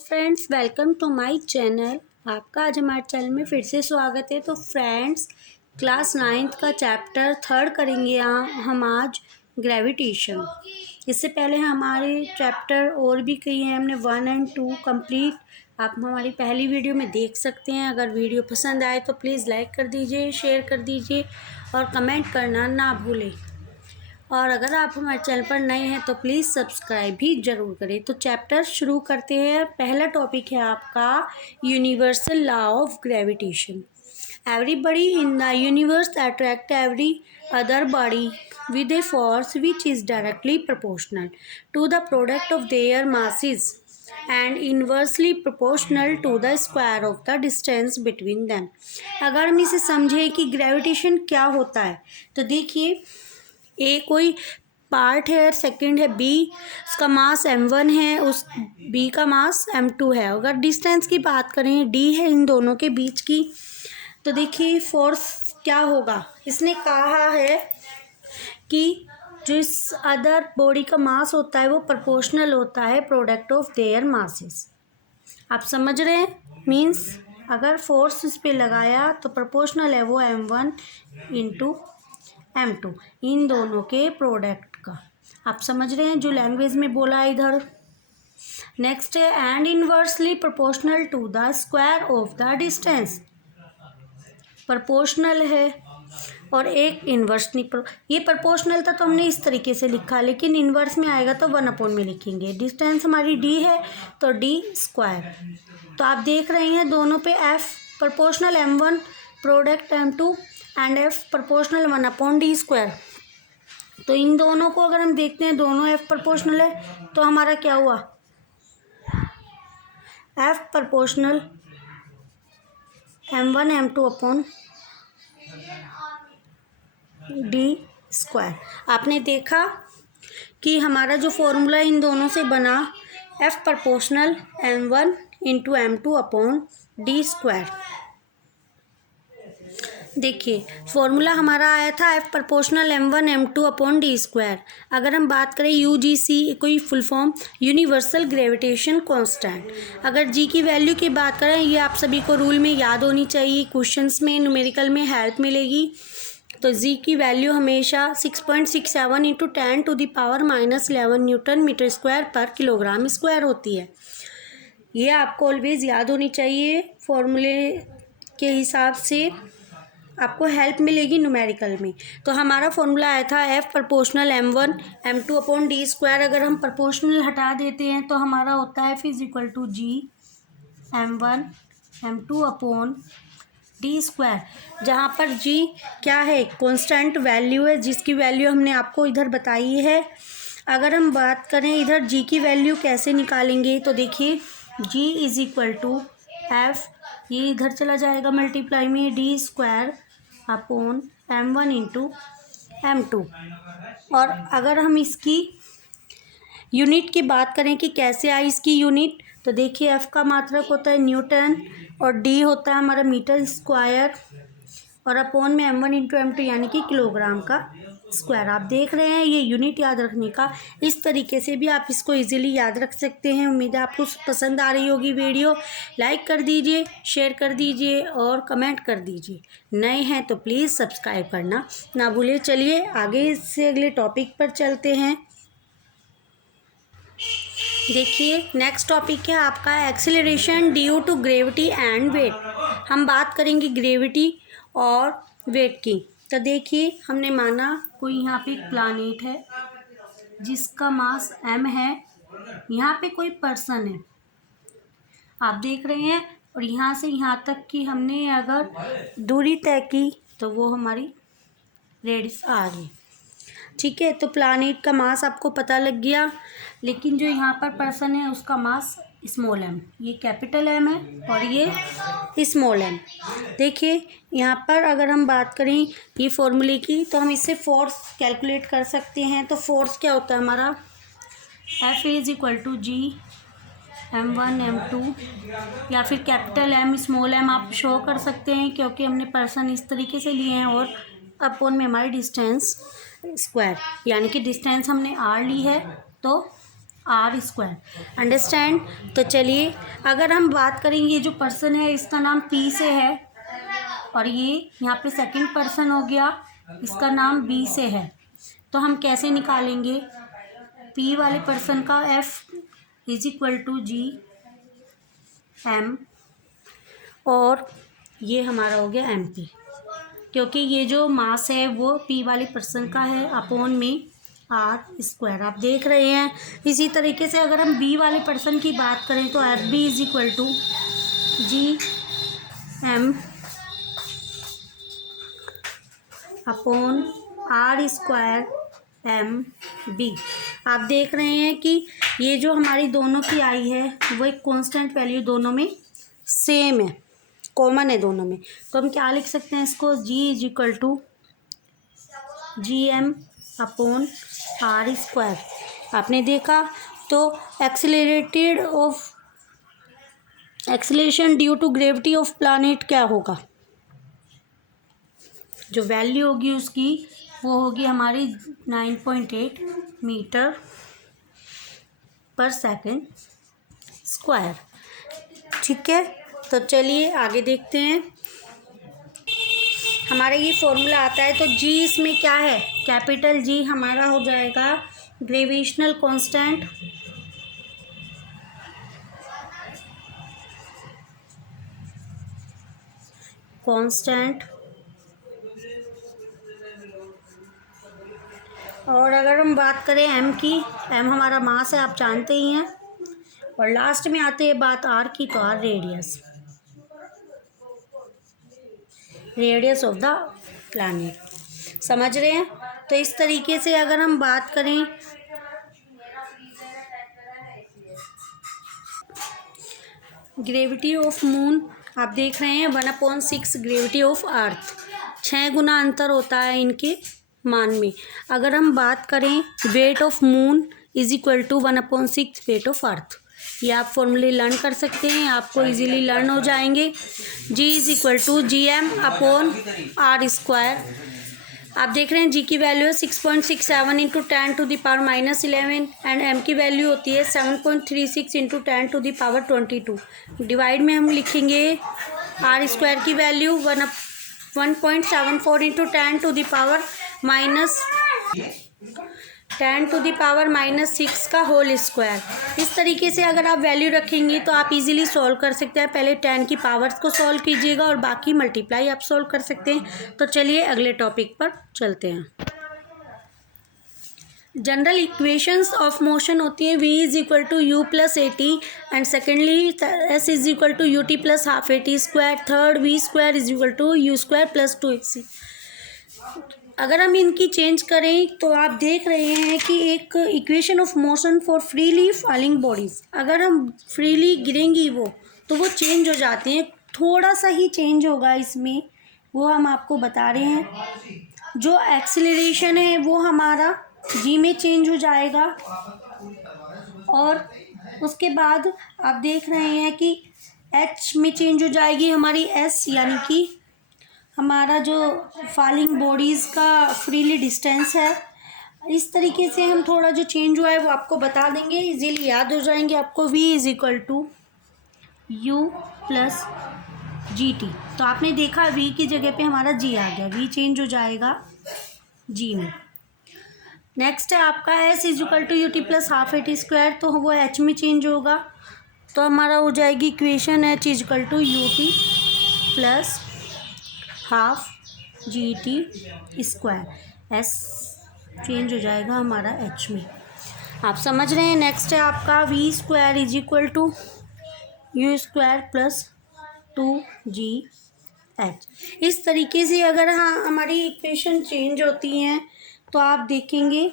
Friends, welcome to my channel. आपका आज हमारे चैनल में फिर से स्वागत है। तो फ्रेंड्स, क्लास 9th का चैप्टर 3 करेंगे हम आज ग्रेविटेशन। इससे पहले हमारे चैप्टर और भी कई हैं, हमने 1 और 2 कंप्लीट आप हमारी पहली वीडियो में देख सकते हैं। अगर वीडियो पसंद आए तो प्लीज़ लाइक कर दीजिए, शेयर कर दीजिए और कमेंट करना ना भूलें। और अगर आप हमारे चैनल पर नए हैं तो प्लीज़ सब्सक्राइब भी ज़रूर करें। तो चैप्टर शुरू करते हैं। पहला टॉपिक है आपका universal law of gravitation. Everybody in the universe attract every other body with a force which is directly proportional to the product of their masses and inversely proportional to the square of the distance between them. अगर हम इसे समझें कि gravitation क्या होता है तो देखिए, ए कोई पार्ट है और सेकंड है बी, उसका मास m1 है, उस बी का मास m2 है। अगर डिस्टेंस की बात करें d है इन दोनों के बीच की, तो देखिए फोर्स क्या होगा। इसने कहा है कि जो इस अदर बॉडी का मास होता है वो प्रोपोर्शनल होता है प्रोडक्ट ऑफ देयर मासेस। आप समझ रहे हैं? मीन्स अगर फोर्स इस पे लगाया तो प्रोपोर्शनल है वो m1 इंटू m2, इन दोनों के प्रोडक्ट का। आप समझ रहे हैं जो लैंग्वेज में बोला है इधर। नेक्स्ट है and inversely proportional to the square of the distance. Proportional है और एक इन्वर्सली ये प्रोपोर्शनल था तो हमने इस तरीके से लिखा, लेकिन इन्वर्स में आएगा तो 1/, में लिखेंगे। डिस्टेंस हमारी d है तो d स्क्वायर। तो आप देख रहे हैं दोनों पे f proportional m1 product m2 and f proportional 1/d square. तो इन दोनों को अगर हम देखते हैं, दोनों f प्रोपोर्शनल है तो हमारा क्या हुआ, f proportional m1 m2 upon d square. आपने देखा कि हमारा जो फॉर्मूला इन दोनों से बना, f proportional m1 into m2 upon d square. देखिए फॉर्मूला हमारा आया था f proportional m1 m2 upon d square. अगर हम बात करें UGC, कोई full form universal gravitation constant. अगर g की वैल्यू की बात करें, ये आप सभी को रूल में याद होनी चाहिए, क्वेश्चंस में न्यूमेरिकल में हेल्प मिलेगी। तो g की वैल्यू हमेशा 6.67 इंटू 10⁻⁻11 न्यूटन मीटर स्क्वायर पर किलोग्राम स्क्वायर होती है। ये आपको ऑलवेज याद होनी चाहिए। फॉर्मूले के हिसाब से आपको हेल्प मिलेगी न्यूमेरिकल में। तो हमारा फॉर्मूला आया था f proportional m1 m2 upon d square. अगर हम प्रोपोर्शनल हटा देते हैं तो हमारा होता है f is equal to g m1 m2 upon d square, जहाँ पर g क्या है, कांस्टेंट वैल्यू है जिसकी वैल्यू हमने आपको इधर बताई है। अगर हम बात करें इधर g की वैल्यू कैसे निकालेंगे, तो देखिए g is equal to f, ये इधर चला जाएगा मल्टीप्लाई में d square upon m1 into m2। और अगर हम इसकी यूनिट की बात करें कि कैसे आई इसकी यूनिट, तो देखिए f का मात्रक होता है न्यूटन और d होता है हमारा मीटर स्क्वायर और अपॉन में m1 इंटू m2 यानी कि किलोग्राम का स्क्वायर। आप देख रहे हैं ये यूनिट याद रखने का, इस तरीके से भी आप इसको इजीली याद रख सकते हैं। उम्मीद है आपको पसंद आ रही होगी वीडियो। लाइक कर दीजिए, शेयर कर दीजिए और कमेंट कर दीजिए। नए हैं तो प्लीज़ सब्सक्राइब करना ना भूलिए। चलिए आगे से अगले टॉपिक पर चलते हैं। देखिए नेक्स्ट टॉपिक है आपका acceleration due to gravity and weight. हम बात करेंगे ग्रेविटी और वेट की। तो देखिए हमने माना कोई यहाँ पे एक प्लानेट है जिसका मास m है, यहाँ पे कोई पर्सन है, आप देख रहे हैं, और यहाँ से यहाँ तक की हमने अगर दूरी तय की तो वो हमारी रेडियस आ गई। ठीक है, तो प्लानेट का मास आपको पता लग गया, लेकिन जो यहाँ पर पर्सन है उसका मास स्मॉल m, ये कैपिटल M है और ये स्मॉल m। देखिए यहाँ पर अगर हम बात करें ये फॉर्मूले की, तो हम इससे फोर्स कैलकुलेट कर सकते हैं। तो फोर्स क्या होता है हमारा, F is equal to g m1 m2 या फिर कैपिटल M स्मॉल m आप शो कर सकते हैं, क्योंकि हमने पर्सन इस तरीके से लिए हैं और अपॉन में हमारी डिस्टेंस स्क्वायर, यानी कि डिस्टेंस हमने r ली है तो r स्क्वायर। अंडरस्टैंड। तो चलिए अगर हम बात करेंगे, ये जो पर्सन है इसका नाम पी से है और ये यहाँ पे सेकंड पर्सन हो गया, इसका नाम बी से है, तो हम कैसे निकालेंगे? पी वाले पर्सन का F is equal to ji M और ये हमारा हो गया एम पी, क्योंकि ये जो मास है वो पी वाले पर्सन का है अपॉन में आर स्क्वायर, आप देख रहे हैं। इसी तरीके से अगर हम बी वाले पर्सन की बात करें तो F B is equal to ji M upon R square M B. आप देख रहे हैं कि ये जो हमारी दोनों की आई है वो एक कांस्टेंट वैल्यू दोनों में सेम है, कॉमन है दोनों में, तो हम क्या लिख सकते हैं इसको? G is equal to ji M upon R square. आपने देखा तो acceleration due to gravity of planet क्या होगा? जो वैल्यू होगी उसकी वो होगी हमारी 9.8 मीटर पर सेकेंड स्क्वायर। ठीक है, तो चलिए आगे देखते हैं। हमारा ये फॉर्मूला आता है तो जी इसमें क्या है? कैपिटल जी हमारा हो जाएगा ग्रेविटेशनल कांस्टेंट और अगर हम बात करें एम की, एम हमारा मास है, आप जानते ही हैं, और लास्ट में आते हैं बात आर की, तो R radius of the planet. समझ रहे हैं? तो इस तरीके से अगर हम बात करें ग्रेविटी ऑफ मून, आप देख रहे हैं 1/6 ग्रेविटी ऑफ अर्थ, 6 गुना अंतर होता है इनके मान में। अगर हम बात करें weight of moon is equal to 1/6 weight of earth, ये आप फॉर्मूले लर्न कर सकते हैं, आपको इजीली लर्न हो जाएंगे। G is equal to ji M upon R square. आप देख रहे हैं जी की वैल्यू है 6.67 इंटू 10⁻11 एंड एम की वैल्यू होती है 7.36 इंटू 10⁻22। डिवाइड में हम लिखेंगे आर स्क्वायर की वैल्यू 1.74 इंटू 10⁻−6 का होल स्क्वायर। इस तरीके से अगर आप वैल्यू रखेंगे तो आप इजीली सॉल्व कर सकते हैं। पहले 10 की पावर्स को सॉल्व कीजिएगा और बाकी मल्टीप्लाई आप सॉल्व कर सकते हैं। तो चलिए अगले टॉपिक पर चलते हैं। जनरल इक्वेशंस ऑफ मोशन होती है v is equal to u plus a t and secondly s is equal to u t plus half a t square, third v square is equal to u square plus 2ac। अगर हम इनकी change करें तो आप देख रहे हैं कि एक equation of motion for freely falling bodies, अगर हम फ्रीली गिरेंगी तो वो चेंज हो जाती हैं। थोड़ा सा ही चेंज होगा इसमें, वो हम आपको बता रहे हैं। जो एक्सीलरेशन है वो हमारा जी में चेंज हो जाएगा और उसके बाद आप देख रहे हैं कि एच में चेंज हो जाएगी हमारी एस, यानी कि हमारा जो फॉलिंग बॉडीज़ का फ्रीली डिस्टेंस है। इस तरीके से हम थोड़ा जो चेंज हुआ है वो आपको बता देंगे, इजीली याद हो जाएंगे आपको। v is equal to u plus g t, तो आपने देखा v की जगह पे हमारा g आ गया, v चेंज हो जाएगा g में। नेक्स्ट है आपका s is equal to u t plus half a t square, तो वो h में चेंज होगा, तो हमारा हो जाएगी equation h is equal to u t plus half g t square, s change हो जाएगा हमारा एच में। आप समझ रहे हैं। नेक्स्ट है आपका v square is equal to u square plus 2gh। इस तरीके से अगर हमारी इक्वेशन चेंज होती हैं तो आप देखेंगे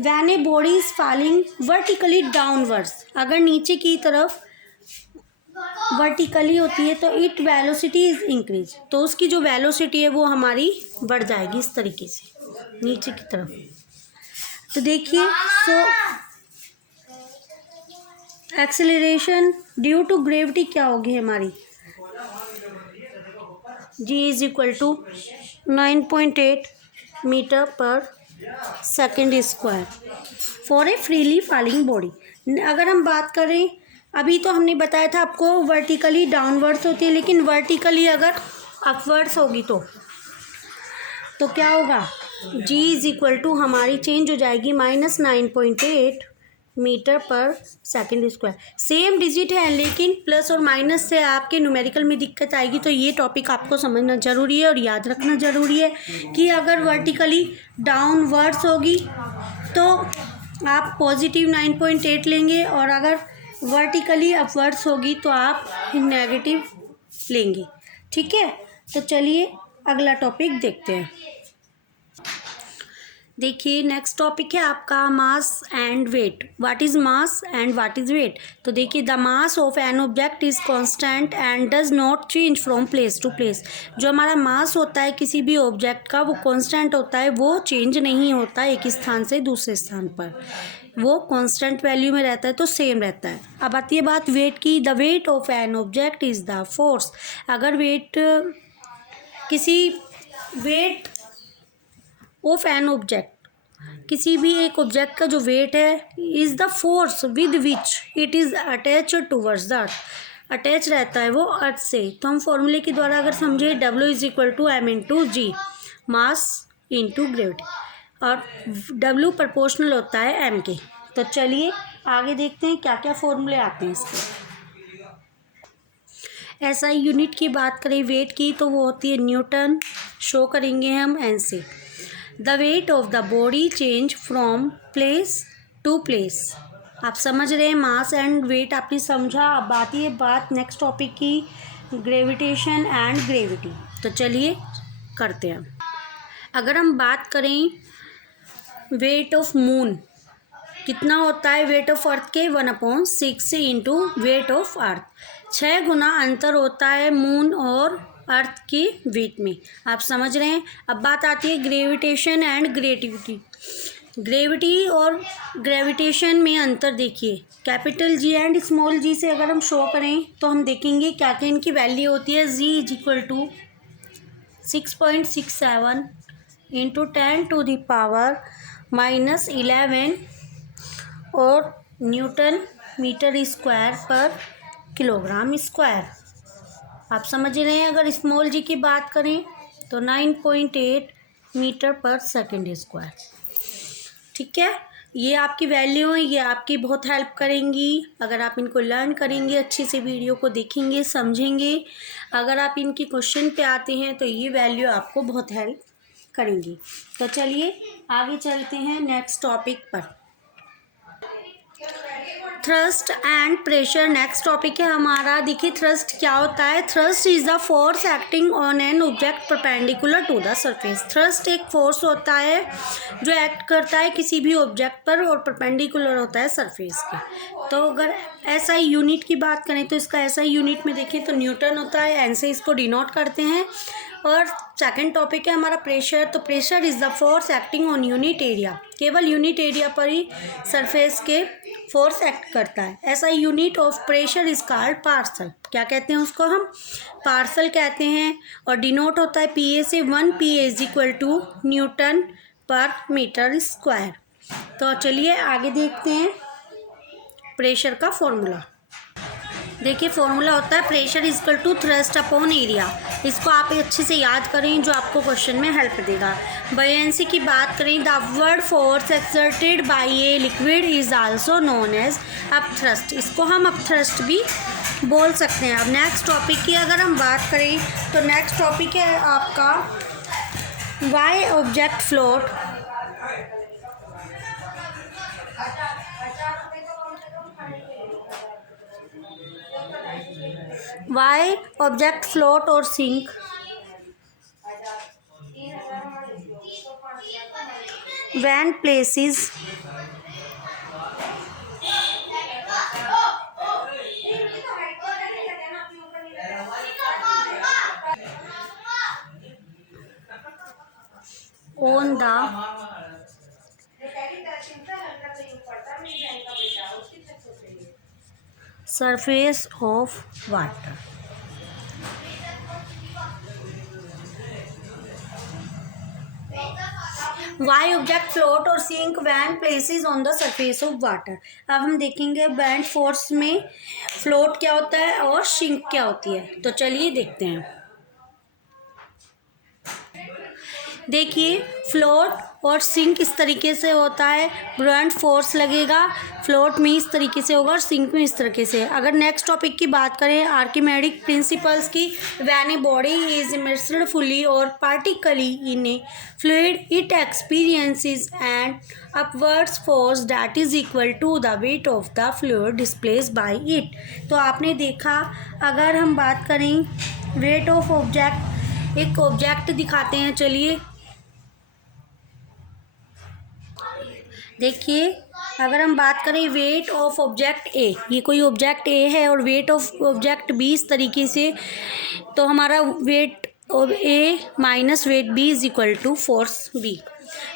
when a body is falling vertically downwards, अगर नीचे की तरफ वर्टिकली होती है तो इट वेलोसिटी इज इंक्रीज, तो उसकी जो वेलोसिटी है वो हमारी बढ़ जाएगी इस तरीके से नीचे की तरफ। तो देखिए, so acceleration due to gravity क्या होगी हमारी? g is equal to 9.8 metre per second square for a freely falling body. अगर हम बात करें अभी तो हमने बताया था आपको वर्टिकली डाउनवर्ड्स होती है, लेकिन वर्टिकली अगर अपवर्ड्स होगी तो क्या होगा, जी इज इक्वल टू हमारी चेंज हो जाएगी -9.8 metre per second square. Same digit है लेकिन प्लस और माइनस से आपके न्यूमेरिकल में दिक्कत आएगी, तो ये टॉपिक आपको समझना ज़रूरी है और याद रखना ज़रूरी है कि अगर वर्टिकली डाउनवर्ड्स होगी तो आप पॉजिटिव 9.8 लेंगे और अगर वर्टिकली अपवर्ड्स होगी तो आप नेगेटिव लेंगे। ठीक है, तो चलिए अगला टॉपिक देखते हैं। देखिए नेक्स्ट टॉपिक है आपका mass and weight. What is mass and what is weight. तो देखिए the mass of an object is constant and does not change from place to place. जो हमारा मास होता है किसी भी ऑब्जेक्ट का वो कांस्टेंट होता है, वो चेंज नहीं होता एक स्थान से दूसरे स्थान पर, वो कांस्टेंट वैल्यू में रहता है, तो सेम रहता है। अब आती है बात वेट की। The weight of an object is the force. अगर वेट ऑफ एन ऑब्जेक्ट, किसी भी एक ऑब्जेक्ट का जो वेट है, is the force with which it is attached towards the earth, attach रहता है वो अर्थ से। तो हम फॉर्मूले के द्वारा अगर समझे W is equal to M into g, mass into gravity, और W प्रोपोर्शनल होता है M के। तो चलिए आगे देखते हैं क्या क्या फॉर्मूले आते हैं इसके। ऐसा यूनिट की बात करें वेट की तो वो होती है न्यूटन, शो करेंगे हम एन से। The weight of the body change from place to place. आप समझ रहे हैं मास एंड वेट आपने समझा। अब आती है बात नेक्स्ट टॉपिक की, ग्रेविटेशन एंड ग्रेविटी। तो चलिए करते हैं। अगर हम बात करें वेट ऑफ मून कितना होता है वेट ऑफ अर्थ के, 1/6 इंटू वेट ऑफ अर्थ, 6 गुना अंतर होता है मून और अर्थ के वेट में। आप समझ रहे हैं। अब बात आती है ग्रेविटेशन एंड ग्रेविटी। ग्रेविटी और ग्रेविटेशन में अंतर देखिए, कैपिटल जी एंड स्मॉल जी से अगर हम शो करें तो हम देखेंगे क्या क्या इनकी वैल्यू होती है। जी इज इक्वल टू 6.67 इंटू 10⁻⁻11 और न्यूटन मीटर स्क्वायर पर किलोग्राम स्क्वायर। आप समझ रहे हैं। अगर स्मॉल जी की बात करें तो 9.8 मीटर पर सेकेंड स्क्वायर। ठीक है, ये आपकी वैल्यू है, ये आपकी बहुत हेल्प करेंगी अगर आप इनको लर्न करेंगे, अच्छे से वीडियो को देखेंगे, समझेंगे। अगर आप इनकी क्वेश्चन पे आते हैं तो ये वैल्यू आपको बहुत हेल्प करेंगी। तो चलिए आगे चलते हैं नेक्स्ट टॉपिक पर। Thrust and pressure next topic है हमारा। देखिए थ्रस्ट क्या होता है। Thrust is the force acting on an object perpendicular to the surface. Thrust एक फोर्स होता है जो एक्ट करता है किसी भी ऑब्जेक्ट पर और परपेंडिकुलर होता है सरफेस के। तो अगर एसआई यूनिट की बात करें तो इसका एसआई यूनिट में देखें तो न्यूटन होता है, एन से इसको डिनोट करते हैं। और सेकंड टॉपिक है हमारा प्रेशर। तो pressure is the force acting on unit area, केवल यूनिट एरिया पर ही सरफेस के फोर्स एक्ट करता है। ऐसा unit of pressure is called parcel. क्या कहते हैं उसको हम, पार्सल कहते हैं। और डिनोट होता है पीए से। 1 PA is equal to newton per metre square. तो चलिए आगे देखते हैं प्रेशर का फॉर्मूला। देखिए फॉर्मूला होता है pressure is equal to thrust upon area. इसको आप अच्छे से याद करें जो आपको क्वेश्चन में हेल्प देगा। बॉयंसी की बात करें, the upward force exerted by a liquid is also known as upthrust. इसको हम अपथ्रस्ट भी बोल सकते हैं। अब नेक्स्ट टॉपिक की अगर हम बात करें तो नेक्स्ट टॉपिक है आपका why object float. Why object float or sink? When places on the surface of water. Why object float और sink when places on the surface of water. अब हम देखेंगे बेंड फोर्स में फ्लोट क्या होता है और सिंक क्या होती है। तो चलिए देखते हैं। देखिए फ्लोट और सिंक इस तरीके से होता है, बुओयंट फोर्स लगेगा, फ्लोट में इस तरीके से होगा और सिंक में इस तरीके से। अगर नेक्स्ट टॉपिक की बात करें आर्किमेडिक प्रिंसिपल्स की, when a body is immersed fully और partially in a fluid it experiences and upwards force that is equal to the weight of the fluid displaced by it. तो आपने देखा, अगर हम बात करें वेट ऑफ ऑब्जेक्ट, एक ऑब्जेक्ट दिखाते हैं, चलिए देखिए। अगर हम बात करें वेट ऑफ ऑब्जेक्ट ए, ये कोई ऑब्जेक्ट ए है और वेट ऑफ ऑब्जेक्ट बी इस तरीके से, तो हमारा weight of A minus weight B is equal to force B.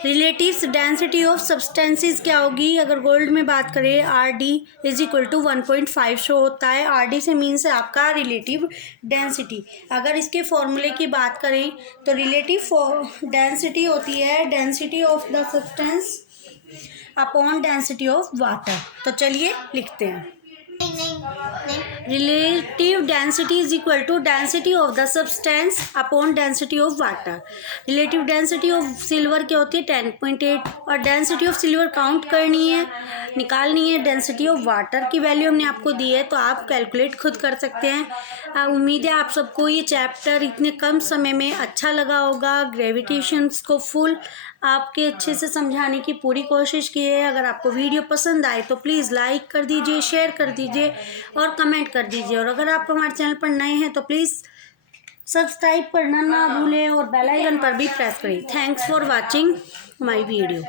Relative density of substances क्या होगी, अगर गोल्ड में बात करें R D is equal to 1.5 show होता है। आर डी से मीन्स है आपका रिलेटिव डेंसिटी। अगर इसके फॉर्मूले की बात करें तो रिलेटिव डेंसिटी होती है density of the substance upon density of water. तो चलिए लिखते हैं, relative density is equal to density of the substance upon density of water. Relative density of silver क्या होती है 10.8, और डेंसिटी ऑफ सिल्वर काउंट करनी है, निकालनी है। डेंसिटी ऑफ वाटर की वैल्यू हमने आपको दी है, तो आप कैलकुलेट खुद कर सकते हैं। उम्मीद है आप सबको ये चैप्टर इतने कम समय में अच्छा लगा होगा। ग्रेविटेशंस को फुल आपके अच्छे से समझाने की पूरी कोशिश की है। अगर आपको वीडियो पसंद आए तो प्लीज़ लाइक कर दीजिए, शेयर कर दीजिए और कमेंट कर दीजिए। और अगर आप हमारे चैनल पर नए हैं तो प्लीज़ सब्सक्राइब करना ना भूलें और बेल आइकन पर भी प्रेस करें। Thanks for watching my video.